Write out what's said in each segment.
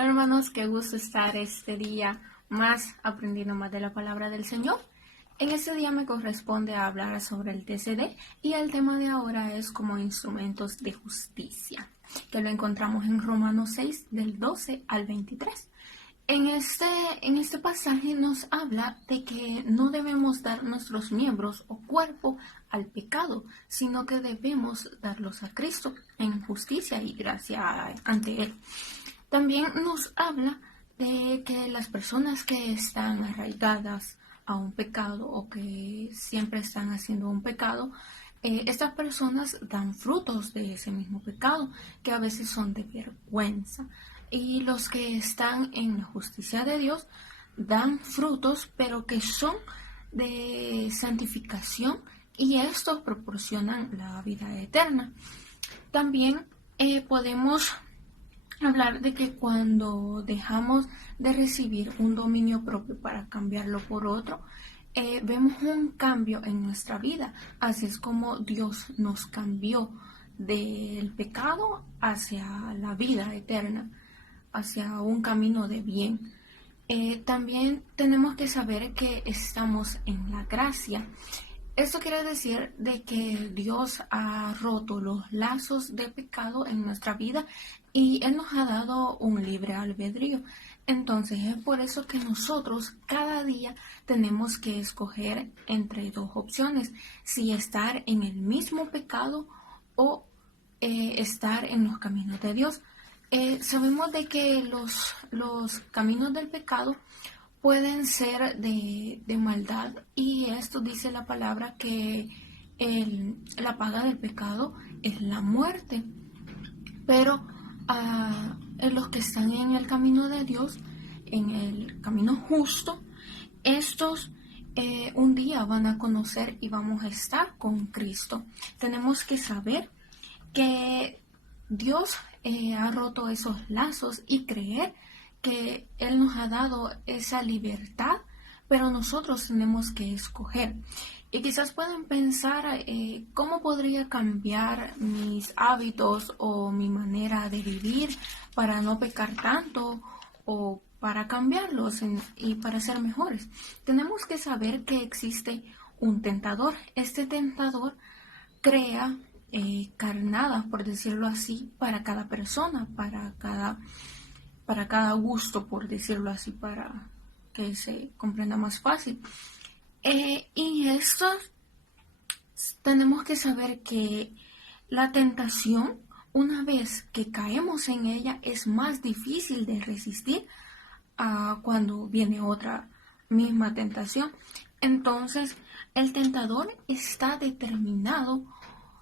Hola hermanos, qué gusto estar este día más aprendiendo más de la palabra del Señor. En este día me corresponde hablar sobre el TCD y el tema de ahora es como instrumentos de justicia, que lo encontramos en Romanos 6 del 12 al 23. En este pasaje nos habla de que no debemos dar nuestros miembros o cuerpo al pecado, sino que debemos darlos a Cristo en justicia y gracia ante Él. También nos habla de que las personas que están arraigadas a un pecado o que siempre están haciendo un pecado, estas personas dan frutos de ese mismo pecado, que a veces son de vergüenza. Y los que están en la justicia de Dios dan frutos, pero que son de santificación y estos proporcionan la vida eterna. También podemos hablar de que cuando dejamos de recibir un dominio propio para cambiarlo por otro, vemos un cambio en nuestra vida. Así es como Dios nos cambió del pecado hacia la vida eterna, hacia un camino de bien. También tenemos que saber que estamos en la gracia. Esto quiere decir de que Dios ha roto los lazos de pecado en nuestra vida y Él nos ha dado un libre albedrío. Entonces es por eso que nosotros cada día tenemos que escoger entre dos opciones, si estar en el mismo pecado o estar en los caminos de Dios. Sabemos de que los caminos del pecado pueden ser de maldad y esto dice la palabra que la paga del pecado es la muerte. Pero en los que están en el camino de Dios, en el camino justo, estos un día van a conocer y vamos a estar con Cristo. Tenemos que saber que Dios ha roto esos lazos y creer que Él nos ha dado esa libertad, pero nosotros tenemos que escoger. Y quizás pueden pensar cómo podría cambiar mis hábitos o mi manera de vivir para no pecar tanto o para cambiarlos y para ser mejores. Tenemos que saber que existe un tentador. Este tentador crea carnadas, por decirlo así, para cada persona, para cada gusto, por decirlo así, para que se comprenda más fácil. Y esto tenemos que saber que la tentación, una vez que caemos en ella, es más difícil de resistir cuando viene otra misma tentación. Entonces, el tentador está determinado,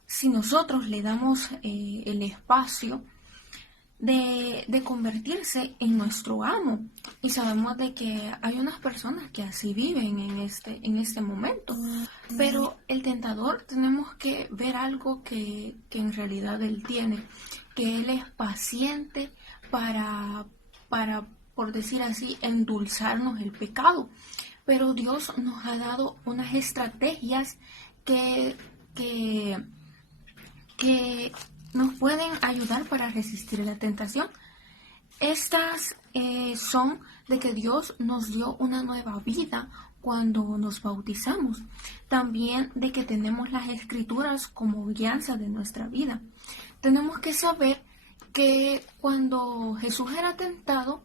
si nosotros le damos el espacio, de convertirse en nuestro amo. Y sabemos de que hay unas personas que así viven en este momento. Pero el tentador, tenemos que ver algo que en realidad él tiene, que él es paciente para, por decir así, endulzarnos el pecado. Pero Dios nos ha dado unas estrategias que nos pueden ayudar para resistir la tentación. Estas son de que Dios nos dio una nueva vida cuando nos bautizamos. También de que tenemos las escrituras como guianza de nuestra vida. Tenemos que saber que cuando Jesús era tentado,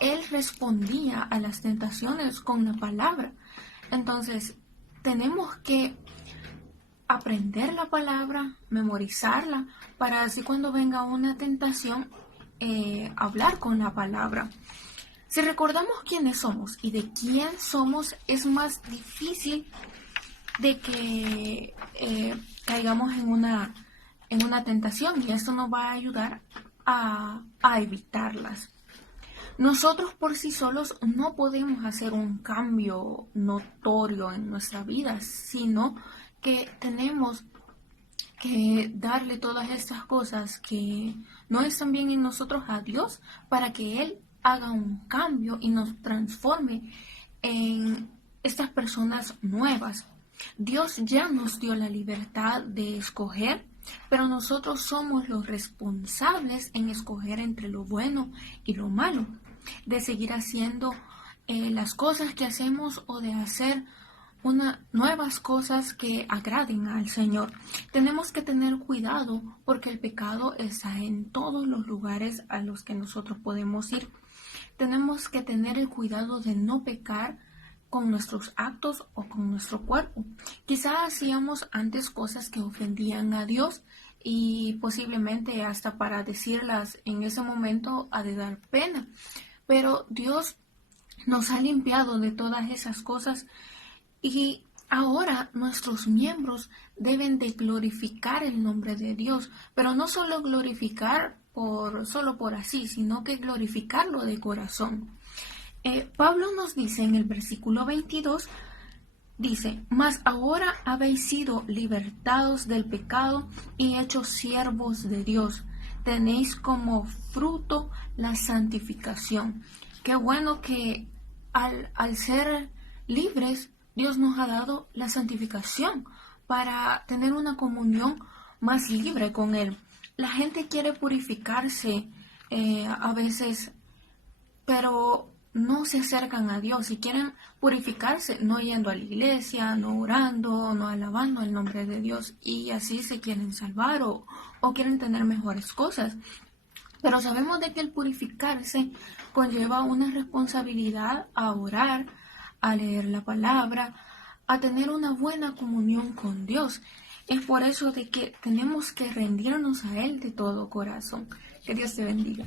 Él respondía a las tentaciones con la palabra. Entonces, tenemos que aprender la palabra, memorizarla, para así cuando venga una tentación, hablar con la palabra. Si recordamos quiénes somos y de quién somos, es más difícil de que caigamos en una tentación, y esto nos va a ayudar a evitarlas. Nosotros por sí solos no podemos hacer un cambio notorio en nuestra vida, sino que tenemos que darle todas estas cosas que no están bien en nosotros a Dios, para que Él haga un cambio y nos transforme en estas personas nuevas. Dios ya nos dio la libertad de escoger pero nosotros somos los responsables en escoger entre lo bueno y lo malo, de seguir haciendo las cosas que hacemos o de hacer nuevas cosas que agraden al Señor. Tenemos que tener cuidado porque el pecado está en todos los lugares a los que nosotros podemos ir. Tenemos que tener el cuidado de no pecar con nuestros actos o con nuestro cuerpo. Quizás hacíamos antes cosas que ofendían a Dios y posiblemente hasta para decirlas en ese momento ha de dar pena. Pero Dios nos ha limpiado de todas esas cosas y ahora nuestros miembros deben de glorificar el nombre de Dios, pero no solo glorificar solo por así, sino que glorificarlo de corazón. Pablo nos dice en el versículo 22, dice, mas ahora habéis sido libertados del pecado y hechos siervos de Dios. Tenéis como fruto la santificación. Qué bueno que al ser libres, Dios nos ha dado la santificación para tener una comunión más libre con Él. La gente quiere purificarse a veces, pero no se acercan a Dios y quieren purificarse no yendo a la iglesia, no orando, no alabando el nombre de Dios y así se quieren salvar o quieren tener mejores cosas. Pero sabemos de que el purificarse conlleva una responsabilidad a orar, a leer la palabra, a tener una buena comunión con Dios. Es por eso de que tenemos que rendirnos a Él de todo corazón. Que Dios te bendiga.